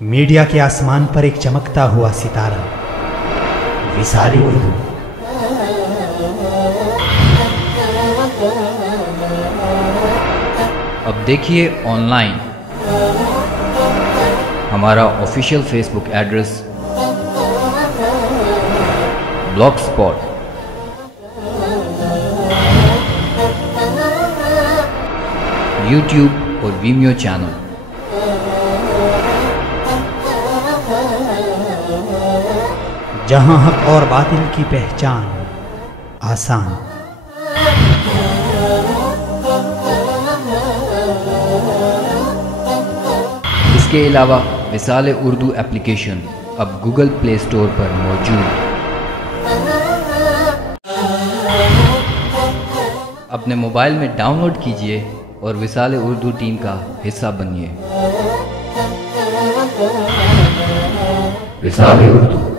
Media کے آسمان پر ایک چمکتا ہوا ستارہ، وصال اردو۔ اب دیکھیے آن لائن ہمارا آفیشیل فیس بک ایڈریس بلاگ اسپاٹ، یوٹیوب اور ویمیو چینل۔ جہاں حق اور باطل کی پہچان آسان۔ اس کے علاوہ وصال اردو ایپلیکیشن اب گوگل پلے اسٹور پر موجود۔ اپنے موبائل میں ڈاؤن لوڈ کیجئے اور وصال اردو ٹیم کا حصہ بنیے۔ وصال اردو۔